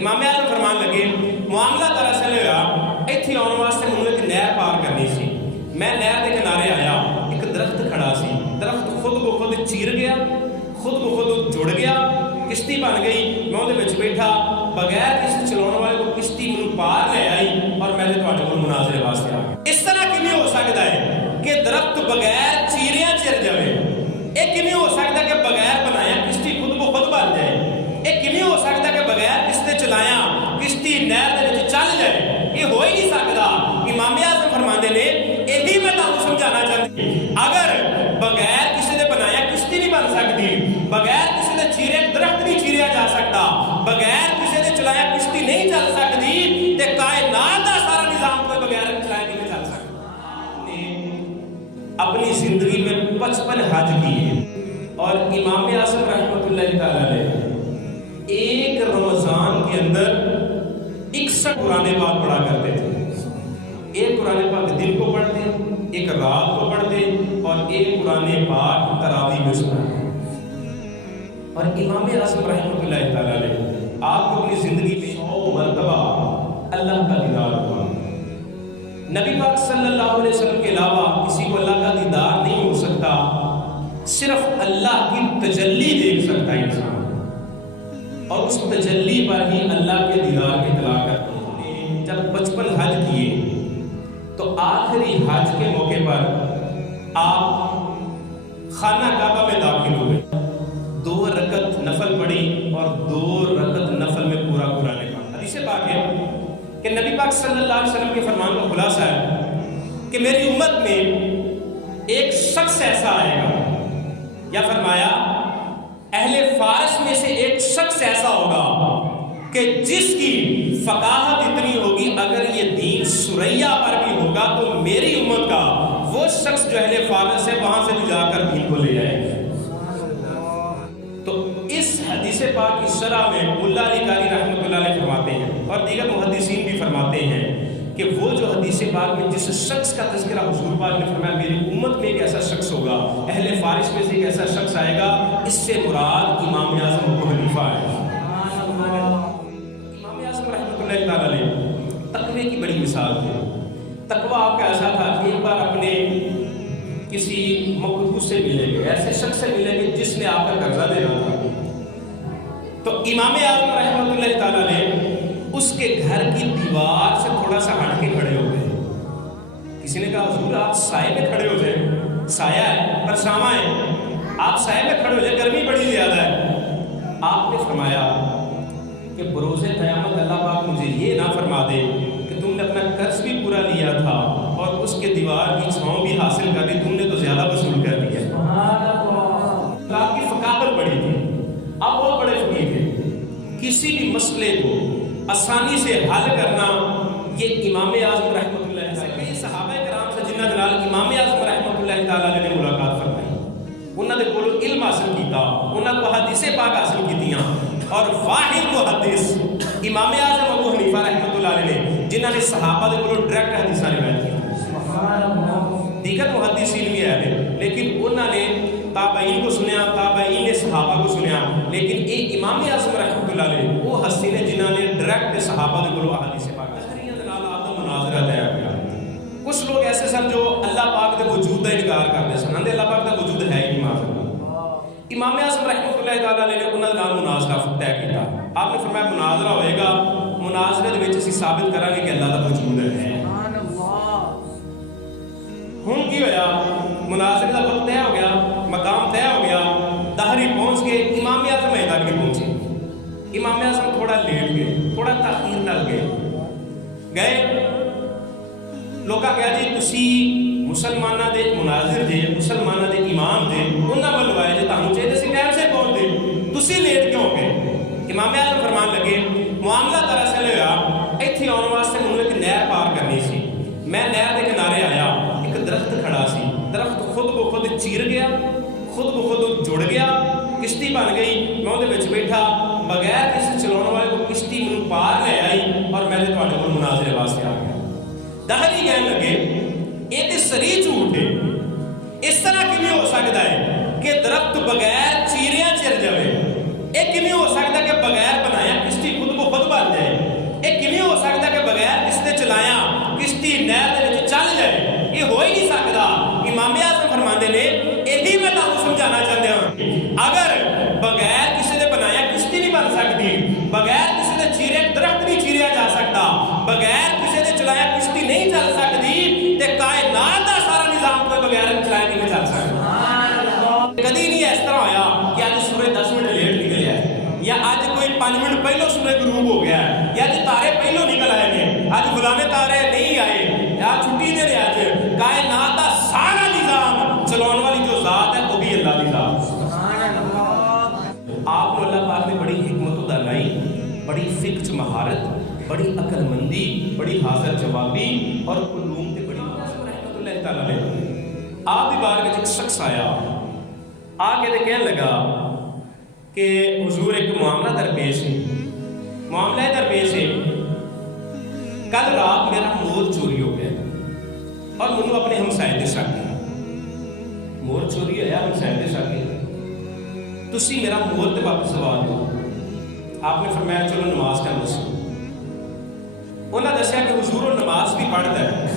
امام اعظم فرمان لگے معاملہ دراصل ہوا ایتھے آن واسطے مجھے ایک نہر پار کرنی سی. میں نہر کے کنارے آیا, ایک درخت کھڑا سی, درخت خود کو خود چیر گیا, خود کو خود جڑ گیا, کشتی بن گئی. میں وہ بیٹھا بغیر کسی چلانے والے کو کشتی مجھے پار لے آئی اور میں تھوڑے کو مناظرے واسطے آ گیا. اس طرح کیوں ہو سکتا ہے کہ درخت بغیر چیریاں چر جائے؟ یہ کیوں ہو سکتا ہے کہ بغیر بنایا کشتی خود کو خود بن جائے؟ یہ کیوں ہو سکتا ہے کہ بغیر کسی چلایا کشتی نہر دے وچ چل جائے؟ یہ ہو ہی نہیں سکتا. امام اعظم فرماندے نے یہی میں تمہیں سمجھانا چاہتی ہوں, اگر بغیر کسی نے بنایا کشتی نہیں بن سکتی, بغیر کسی نے چیرے درخت نہیں چیریا جا سکتا, بغیر کسی نے چلایا کشتی نہیں چل سکتی, تے کائنات کا سارا نظام کوئی بغیر چلائے نہیں چل سکتا. اپنی زندگی میں 55 حج کیے اور امام اعظم رحمۃ اللہ تعالی علیہ ایک رمضان کے اندر 61 قرآن پاک پڑھا کرتے تھے. ایک قرآن پاک دن کو پڑھتے, ایک رات کو پڑھتے اور ایک قرآن پاک تراویح میں سناتے. اور امام اعظم رحمۃ اللہ تعالی علیہ آپ کو اپنی زندگی میں 100 مرتبہ اللہ کا دیدار ہوا. نبی پاک صلی اللہ علیہ وسلم کے علاوہ کسی کو اللہ کا دیدار نہیں ہو سکتا, صرف اللہ کی تجلی دیکھ سکتا ہے انسان, اور اس تجلی پر ہی اللہ کے دیدار کی اطلاع کرتے ہیں. جب 55 حج کیے تو آخری حج کے موقع پر آپ خانہ کعبہ میں داخل ہوئے, 2 رکعت نفل پڑھی اور 2 رکعت نفل میں پورا قرآن پاک. حدیث پاک ہے کہ نبی پاک صلی اللہ علیہ وسلم کے فرمان کا خلاصہ ہے کہ میری امت میں ایک شخص ایسا آئے گا, یا فرمایا اہل فارس میں سے ایک شخص ایسا ہوگا کہ جس کی فقاہت اتنی ہوگی اگر یہ دین سریا پر بھی ہوگا تو میری امت کا وہ شخص جو اہل فارس ہے وہاں سے جا کر دین کو لے جائے گا. تو اس حدیث پاک کی شرح میں ملا علی قاری رحمۃ اللہ علیہ فرماتے ہیں اور دیگر محدثین بھی فرماتے ہیں کہ وہ جو حدیث پاک میں جس شخص کا تذکرہ حضور پاک نے فرمایا میری امت میں ایک ایسا شخص ہوگا, اہل فارس میں سے ایک ایسا شخص آئے گا, اس سے مراد امام اعظم ابو حنیفہ ہے. امام اعظم رحمۃ اللہ تعالی علیہ تقوی کی بڑی مثال تھی. تقوی آپ کا ایسا تھا کہ ایک بار اپنے کسی مقروض سے ملے گے, ایسے شخص سے ملے گے جس نے آپ کا قرضہ دینا تھا. تو امام اعظم رحمۃ اللہ تعالی علیہ اس کے گھر کی دیوار سے تھوڑا سا ہٹ کے کھڑے ہو گئے. کسی نے کہا حضور آپ سائے میں کھڑے ہو جائیں, سایہ ہے پر ساما ہے, آپ سائے میں کھڑے ہو جائیں, گرمی بڑی زیادہ ہے. آپ نے فرمایا کہ بروز قیامت اللہ پاک مجھے یہ نہ فرما دے کہ تم نے اپنا قرض بھی پورا لیا تھا اور اس کے دیوار کی چھاؤں بھی حاصل کر لی, تم نے تو زیادہ وصول کر لیا. آپ کی فقاہت بڑی تھی, آپ بہت بڑے فقیر تھے. کسی بھی مسئلے کو آسانی سے حل کرنا یہ امام اعظم رحمۃ اللہ علیہ کئی صحابہ کرام سے جنہاں نال امام اعظم رحمۃ اللہ تعالی علیہ نے ملاقات فرمائی, انہاں دے کولوں علم حاصل کیتا, انہاں کو حدیث پاک حاصل کیتیاں, اور واحد محدث امام اعظم ابو حنیفہ رحمۃ اللہ علیہ نے جنہاں نے صحابہ دے کولوں ڈائریکٹ حدیثاں روایت کی. سبحان اللہ. دیگر محدثین بھی آئے لیکن انہوں نے تابعین کو سنیا, تابعین نے صحابہ کو سنیا, لیکن ایک امام اعظم رحمۃ اللہ علیہ وہ ہستی نے جنہوں نے ڈائریکٹ صحابہ دے کولوں احادیث پاک دے نال آپ دا مناظرہ طے کیا. کچھ لوگ ایسے سن جو اللہ پاک کے وجود کا انکار کرتے سن, اندے اللہ پاک کا وجود ہے ہی نہیں معاذ. امام اعظم رحمۃ اللہ تعالی علیہ نے انہاں نال مناظرہ طے کیتا. آپ نے فرمایا مناظرہ ہوئے گا, مناظرے دے وچ اسی ثابت کریں گے کہ اللہ کا وجود ہے. ہوں کی ہویا, مناظرے کا وقت طے ہو گیا, مقام طے ہو گیا, دہری پہنچ کے امام اعظم تک نہیں پہنچے. امام اعظم تھوڑا لیٹ گئے, تھوڑا تاخیر نال گئے. لوکاں کہا جی تسی مسلماناں دے مناظر جے, مسلماناں دے امام جے, انہاں ول آئے جے, تانوں چاہیے سی ٹائم سے پہنچ دے, تسی لیٹ کیوں گئے؟ امام اعظم فرمان لگے معاملہ دراصل ہوا ایتھے آن واسطے مجھے ایک نہر پار کرنی سی. میں نہر کے کنارے آیا, ایک درخت کھڑا سی, درخت خود کو خود چیر گیا, خود کو خود جڑ گیا, کشتی بن گئی. میں وہ بیٹھا بغیر کسی چلانے والے کو کشتی مجھے پار لے آئی اور میں تھوڑے کو مناظرے واسطے آ گیا. دہری کہنے لگے یہ تو سری جھوٹ ہے, اس طرح کیوں ہو سکتا ہے کہ درخت بغیر چیریاں چر جائے؟ یہ کیوں ہو سکتا ہے کہ بغیر بنایا کشتی خود کو خود بن جائے؟ بغیر کسی نے چلایا کشتی نہیں چل سکتی تے کائنات دا سارا نظام کوئی بغیر چلایا نہیں چل سکتا. کدی نہیں اس طرح ہویا کہ اج سورج 10 منٹ لیٹ نکلیا ہے یا اج کوئی 5 منٹ پہلو سورج غروب ہو گیا ہے یا اج تارے پہلو نکل آئے نے اج فلانے تارے نہیں آئے یا چھٹی دے رہے. اج کائنات دا سارا نظام چلانے والی جو ذات ہے وہ بھی اللہ کی ذات. آپ کو اللہ پاک نے بڑی حکمت و دانائی, بڑی فکر مہارت, بڑی عقل مندی, بڑی حاضر جوابی اور علوم تے بڑی رحمت اللہ تعالی نے آپ کی بارگاہ ایک شخص آیا آ کے کہنے لگا کہ حضور ایک معاملہ درپیش ہے. معاملہ درپیش ہے, کل رات میرا مور چوری ہو گیا اور مجھے اپنے ہمسائے دے شک ہے. مور چوری ہوا, ہمسائے دے شک ہے, تسی میرا مور تے واپس دوا دو. آپ نے فرمایا چلو نماز کا دسو. انہوں نے دسیا کہ حضور وہ نماز بھی پڑھتا ہے.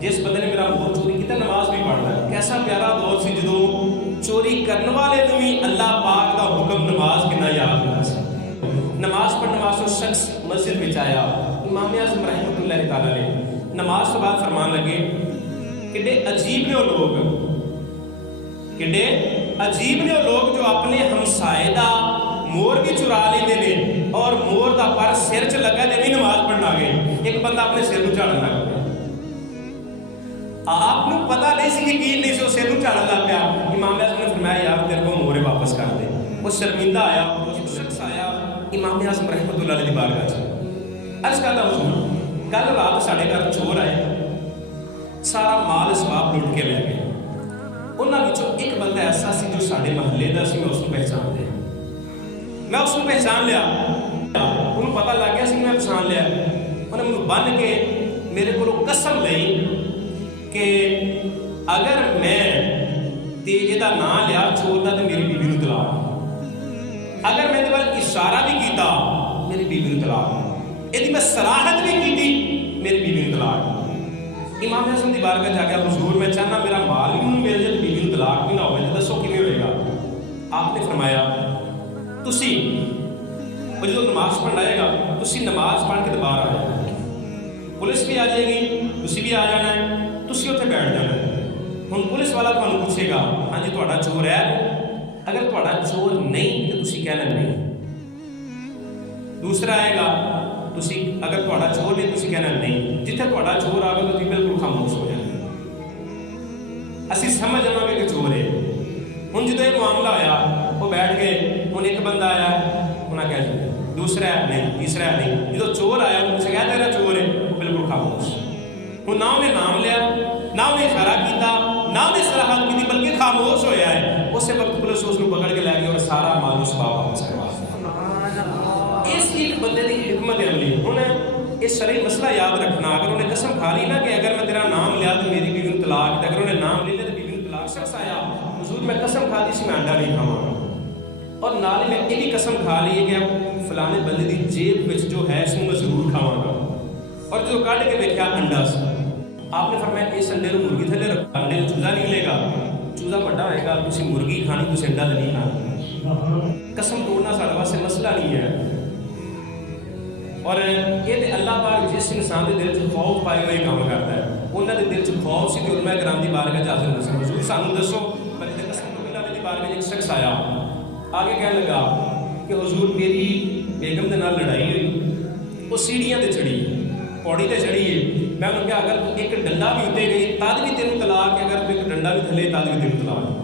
جس بندے نے میرا مور چوری کیا نماز بھی پڑھتا ہے. کیسا پیارا دور سی جدو چوری کرنے والے نے بھی اللہ پاک کا حکم نماز کنا یاد ہوتا سی. نماز پڑھنے واسطے شخص مسجد میں آیا. امام اعظم رحمۃ اللہ تعالی نے نماز کے بعد فرمان لگے کہ عجیب نے وہ لوگ, کہ عجیب نے وہ لوگ جو اپنے ہمسائے دا مور بھی چرا لیندے نے اور مور دا پر سر چ لگا تے بھی نماز پڑھنا گئے. ایک بندہ اپنے سر نو جھاڑن لگ پیا. آپ کو پتہ نہیں سی, یقین نہیں سی, سر نو جھاڑن لگ پیا. امام اعظم نے فرمایا یار تیرے کو مورے واپس کر دے. وہ شرمندہ آیا, وہ شخص آیا امام اعظم رحمۃ اللہ علیہ کی بارگاہ چ عرض کرتا حضور کل رات ساڈے گھر چور آئے, سارا مال اسباب لوٹ کے لے گئے. انہاں وچوں ایک بندہ ایسا سی جو ساڈے محلے دا سی, میں اس کو پہچان لیا. میں اس کو پہچان لیا, انہوں پتہ لگ گیا سی میں پہچان لیا. انہیں مجھے بن کے میرے کو قسم لئی کہ اگر میں یہ نام لیا چور دا تو میری بیوی نو طلاق, اگر میں اشارہ بھی کیتا میری بیوی نو طلاق, یہ میں صراحت بھی کی میری بیوی نو طلاق. امام اعظم دی بارگاہ جا کے حضور میں چاہنا میرا مال بھی مل جائے بیوی نو طلاق بھی نہ ہوئے, دسو کیویں ہوئے گا. آپ نے فرمایا تسی وہ جو نماز پڑھن آئے گا تسی نماز پڑھ کے باہر آ جانا, پولیس بھی آ جائے گی, تسی بھی آ جانا ہے, تسی اتنے بیٹھ جانا ہے. ہوں پولیس والا تمہیں پوچھے گا ہاں جی تہاڈا چور ہے, اگر تہاڈا چور نہیں تو تسی کہنا نہیں. دوسرا آئے گا تسی اگر تہاڈا چور نہیں تسی کہنا نہیں. جتنے تہاڈا چور آ گیا تو بالکل خاموش ہو جانا, اسی سمجھ جانا کہ چور ہے. ہوں جدو یہ معاملہ ہوا وہ بیٹھ گئے. ہوں ایک بندہ آیا انہیں کہہ دیا, دوسرا ہے نہیں, تیسرا ہے نہیں. جدو چور آیا ان سے کہا تیرا چور ہے, وہ بالکل خاموش. ہوں نہ انہیں نام لیا, نہ انہیں اشارہ کیتا, نہ انہیں صراحت کی, بلکہ خاموش ہویا ہے. اسی وقت پولیس اس کو پکڑ کے لے گئی اور سارا مال اس باپ واپس کروا. اس ایک بندے کی حکمت عملی. انہیں اس شرعی مسئلہ یاد رکھنا, اگر انہیں قسم کھا لی نا کہ اگر میں تیرا نام لیا تو میری بیوی کو طلاق, اگر انہیں نام لے لیا تو بیوی کو طلاق. شخص آیا حضور میں قسم کھا دی سی میں انڈا نہیں کھاواں گا, اور نال میں یہ بھی قسم کھا لی ہے کہ فلانے بندے دی جیب وچ جو ہے اس میں ضرور کھاواں گا, اور جو کٹ کے دیکھا انڈا سی. آپ نے فرمایا اس انڈے کو مرغی تھلے رکھو, انڈے چوزا نکلے گا, چوزا بڑا ہوئے گا, تسی مرغی کھانی تسی انڈا نہیں کھانا. قسم توڑنا سارے واسطے مسئلہ نہیں ہے. اور یہ اللہ پاک جس انسان کے دل چ خوف پائے ہوئے کام کرتا ہے, انہوں کے دل چ خوف سی. علماء کرام دی بارگاہ حاضر ہونا سی. حضور سانو دسو, بلکہ قسم اللہ دی بارگاہ ایک شخص آیا آگے کہنے لگا کہ حضور میری بیگم دے نال لڑائی ہوئی, وہ سیڑھیاں تے چڑھی, پوڑی تے چڑھی ہے. میں انہوں نے کہا اگر ایک ڈنڈا بھی اتنے گئی تد بھی تینوں طلاق ہے, اگر ایک ڈنڈا بھی تھلے تد بھی تینوں طلاق ہے.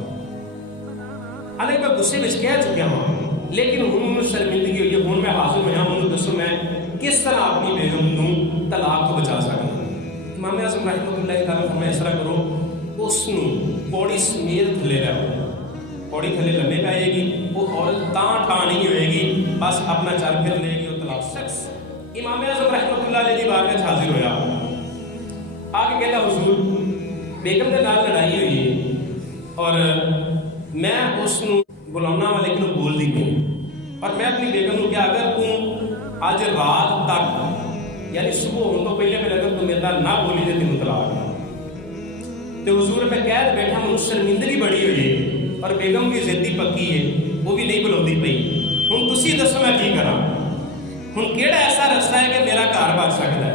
حالانکہ میں غصے میں کہہ چکیا ہوں, لیکن ہوں شرمندگی ہوئی ہے. ہوں میں حاضر ہوا, ہوں دسو میں کس طرح اپنی بیگم نو طلاق کو بچا سکتا. امام اعظم رحمۃ اللہ تعالیٰ فرمایا اس طرح کرو, اس نو پوڑی سمیت تھلے رہو, پوڑی تھلے لمبے پائے گی, وہ عورت ٹان نہیں ہوئے گی, بس اپنا چل پھر لے گی, وہ طلاق. شخص امام اعظم رحمۃ اللہ علیہ کی بارگاہ حاضر ہویا, آگے کہتا حضور بیگم کے نال لڑائی ہوئی ہے اور میں اس نو بلانا وا لیکن بول دی نہیں, اور میں اپنی بیگم نو کیا اگر تو آج رات تک یعنی صبح ہونے تو پہلے میں اگر تو میرے نال نہ بولی تو تینوں طلاق. تو حضور میں قید بیٹھا, مجھے شرمندگی بڑی ہوئی ہے اور بیگم بھی ضدی پکی ہے, وہ بھی نہیں بلاؤں پئی. ہوں تسی دسو میں کی کراں, ہوں کیڑا ایسا رستہ ہے کہ میرا گھر بچ سکتا ہے.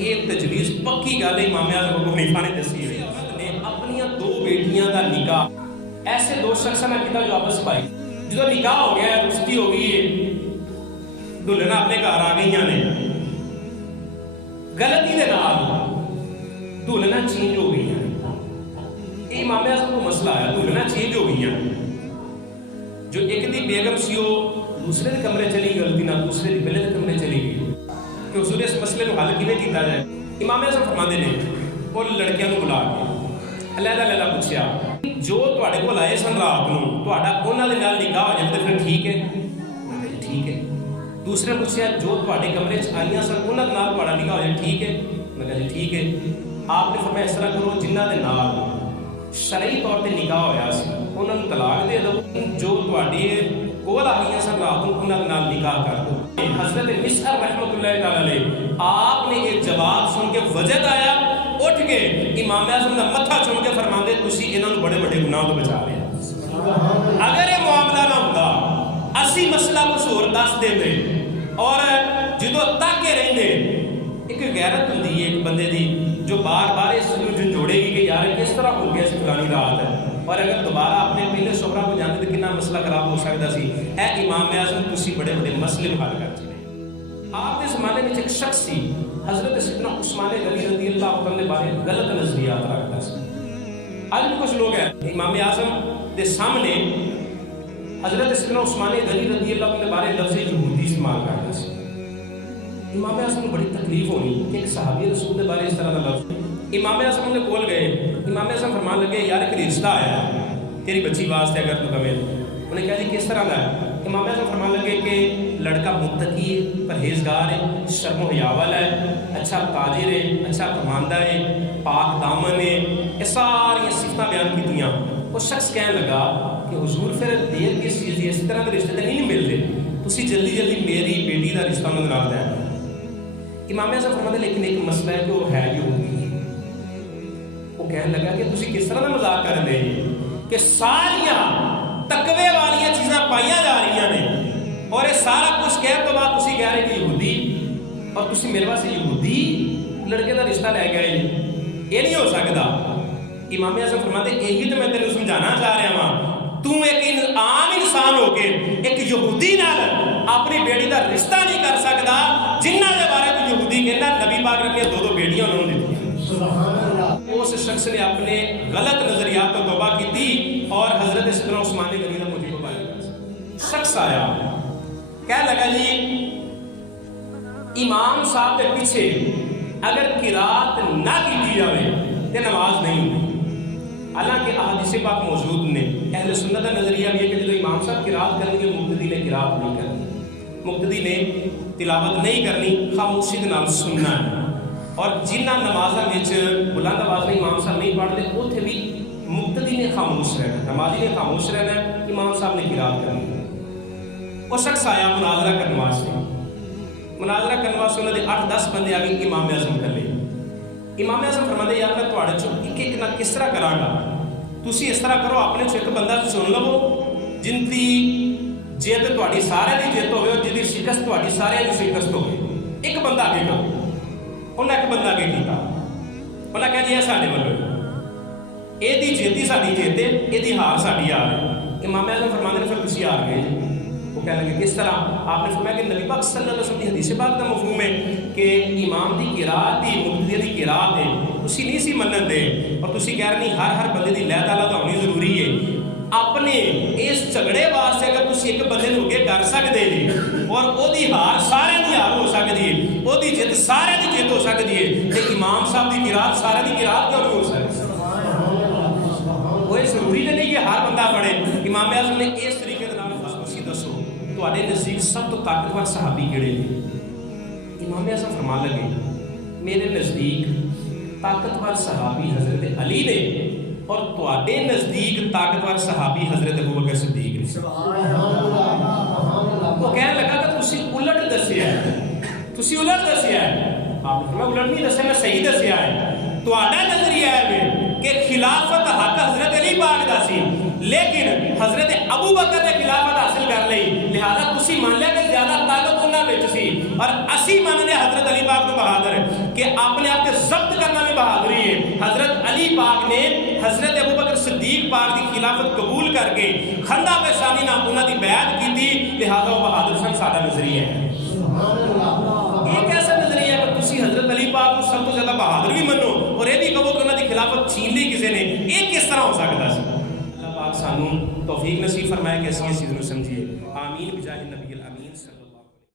یہ تجویز پکی گل ہے امام اعظم ابو حنیفہ نے دسی ہوئی نے اپنی دو بیٹیاں کا نکاح ایسے دو شخص نے کیا جو آپس پائی جدو نکاح ہو گیا رشتی ہو گئی ہے دلہن اپنے گھر آ گئی نے غلطی دے نال دلہن چینج ہو گئی یہ امام اعظم کو مسئلہ آیا دلہن چینج ہو گئی جو ایک دی بیگم سی وہ دوسرے دے کمرے چلی گئی غلطی نال دوسرے دی پہلے دے کمرے چلی گئی کہ حضور اس مسئلے کو حل کیویں کیتا جائے امام اعظم فرماندے نے وہ لڑکیاں نوں بلا کے علیحدہ پوچھیا جو تواڈے کول آئے سن رات نوں تواڈا انہاں دے نال نکاح ہو جائے تے پھر ٹھیک ہے ٹھیک ہے دوسرے پوچھیا جو تواڈے کمرے چ آئیاں سن انہاں دے نال تواڈا نکاح ہو جائے ٹھیک ہے میں کہا جی ٹھیک ہے آپ نے فرمایا اس طرح کرو جنہاں دے نال شرعی طور تے نکاح ہویا سی انہاں نوں طلاق دے دو جو تواڈے کول آئیاں سن رات نوں انہاں دے نال نکاح کر دو حضرت مسعر رحمۃ اللہ تعالی علیہ آپ نے ایک جواب سن کے وجد آیا اٹھ کے امام اعظم کا متھا چوم کے فرماندے تسی انہاں نوں بڑے بڑے گناہ تو بچا لیا اگر یہ معاملہ نہ ہوندا اسی مسئلہ کچھ ہور دس دیندے اور جدوں تک کے رہندے ایک غیرت ہوندی ہے ایک بندے دی جو بار بار اس نوں جھنجھوڑے گی کہ یار کس طرح ہو گیا سی فلانی رات ہے اور اگر دوبارہ اپنے پہلے شوہرا کو جاندے تو کتنا مسئلہ خراب ہو سکتا سی اے امام اعظم تسی بڑے بڑے مسئلے حل کر چکے آپ کے زمانے میں ایک شخص سی حضرت سیدنا عثمان غنی رضی اللہ عنہ کے بارے غلط نظریات رکھتا سی آج بھی کچھ لوگ ہیں امام اعظم کے سامنے حضرت سیدنا عثمان غنی رضی اللہ عنہ کے بارے لفظ یہودی استعمال کرتا سی امام اعظم کو بڑی تکلیف ہونی کہ ایک صحابی رسول کے بارے اس طرح کا لفظ امام اعظم نے کول گئے امام اعظم فرمان لگے یار ایک رشتہ آیا تیری بچی واسطے اگر تو کمے انہیں کہا جی کس طرح کا ہے امام اعظم فرمان لگے کہ لڑکا متقی ہے پرہیزگار ہے شرم و حیا والا ہے اچھا تاجر ہے اچھا کماندہ ہے پاک دامن ہے یہ ساری صفتیں بیان کی دیا وہ شخص کہنے لگا کہ حضور پھر دیر کس چیز اس طرح کے رشتے نہیں ملتے تسی جلدی جلدی میری بیٹی کا رشتہ انہوں نے نال دے امام اعظم فرماتے لیکن ایک مسئلہ ہے کہ وہ ہے یہودی وہ کہنے لگا کہ تسی کس طرح کا مذاق کر رہے ہیں کہ ساریاں تقوی والی چیزاں پائیاں جا رہی ہیں اور یہ سارا کچھ کہہ تو بعد تسی کہہ رہے کہ یہودی اور تسی میرے پاس یہودی لڑکے کا رشتہ لے گئے یہ نہیں ہو سکتا امام اعظم فرماتے یہی تو میں تینوں سمجھانا چاہ رہا ہوں تو ایک عام انسان ہو کے ایک یہودی نال اپنی بیٹی کا رشتہ نہیں کر سکتا جنہاں دے بارے تو یہودی کہنا نبی پاک نے دو بیٹیاں انہوں نے دی اس شخص نے اپنے غلط نظریات کو توبہ کی تھی اور حضرت سیدنا عثمان غنی رضی اللہ عنہ شخص آیا کہنے لگا جی امام صاحب کے پیچھے اگر قرات نہ کی جائے تو نماز نہیں ہوتی حالانکہ احادیث پاک موجود نے اہل سنت کا نظریہ بھی ہے کہ جو امام صاحب قرات کریں گے مقتدی نے قرات نہیں کرنی مقتدی نے تلاوت نہیں کرنی خاموشی کے نال سننا ہے اور جنہ نمازاں وچ بلند آواز میں امام صاحب نہیں پڑھتے اوتھے بھی مقتدی نے خاموش رہنا نمازی نے خاموش رہنا امام صاحب نے قرات کرنی وہ شخص آیا مناظرہ کرنے واسطے مناظرہ کرنے واسطے انہوں نے 8-10 بندے آگے امام اعظم کر لے امام اعظم فرماتے یار میں تواڈے چوں ایک نہ کس طرح کراں گا تسی اس طرح کرو اپنے چوں ایک بندہ چن لو جن دی جیت تواڈی سارے دی جیت ہوے اور جدی شکست تواڈی سارے دی شکست ہوے ایک بندہ آگے کرو انہیں ایک بندہ آگے کیتا انہیں کہا جی یہ ساڈے والوں یہ دی جیتی ساڈی جیت ہے یہ دی ہار ساڈی ہار ہے امام اعظم فرماتے ہیں پھر تسی ہار گئے وہ کہنے لگے کس طرح آپ نے فرمایا کہ نبی پاک صلی اللہ علیہ وسلم کی حدیث پاک کا مفہوم ہے کہ امام دی قرات دی مقتدی دی قرات ہے تسی نہیں سی منن دے اور تسی کہہ رہے نہیں ہر بندے دی لے تعالیٰ ہونی ضروری ہے اپنے اس جھگڑے واسطے اگر تسی ایک بندے نوں اگے کر سکدے جی اور او دی ہار سارے دی ہار ہو سکدی ہے او دی جیت سارے دی جیت ہو سکدی ہے تے امام صاحب دی قرات سارے دی قرات کیوں نہیں ہو سکدی وہ ضروری نہیں کہ ہر بندہ پڑھے امام اعظم نے اس طریقے دے نال خصوصی دسو تواڈے نزدیک سب تو طاقتور صحابی کیڑے نے امام اعظم فرمان لگے میرے نزدیک طاقتور صحابی حضرت علی نے اور تواڈے نزدیک طاقتور صحابی حضرت ابوبکر صدیق نے سبحان اللہ وہ کہنے لگا کہ تسی الٹ دسیا ہے تسی الٹ دسیا ہے آپ نے الٹ نہیں دسیا میں صحیح دسیا ہے تواڈا نظریہ ہے کہ خلافت حق حضرت علی پاک دا سی لیکن حضرت ابوبکر نے خلافت حاصل کر لئی لہذا تسی مان لیا کہ زیادہ طاقت انہاں وچ سی اور اسی ماننے حضرت علی پاک کو بہادر ہے کہ اپنے آپ کے ضبط کرنا میں بہادری ہے. حضرت علی پاک نے حضرت ابوبکر صدیق پاک کی خلافت قبول کر کے خندہ پیشانی نہ انہاں دی بیعت کی تھی، لہذا وہ بہادر سن. سادہ نظریہ ہے یہ کیسا نظریہ ہے کہ تسی حضرت علی پاک کو سب تو زیادہ بہادر بھی منو اور یہ بھی کہو کہ انہاں دی خلافت چھین لی کسی نے؟ یہ کس طرح ہو سکتا ہے؟ اللہ پاک سانوں توفیق نصیب فرمائے کہ ایسی چیزوں سمجھیے. آمین بجاہ النبی الامین.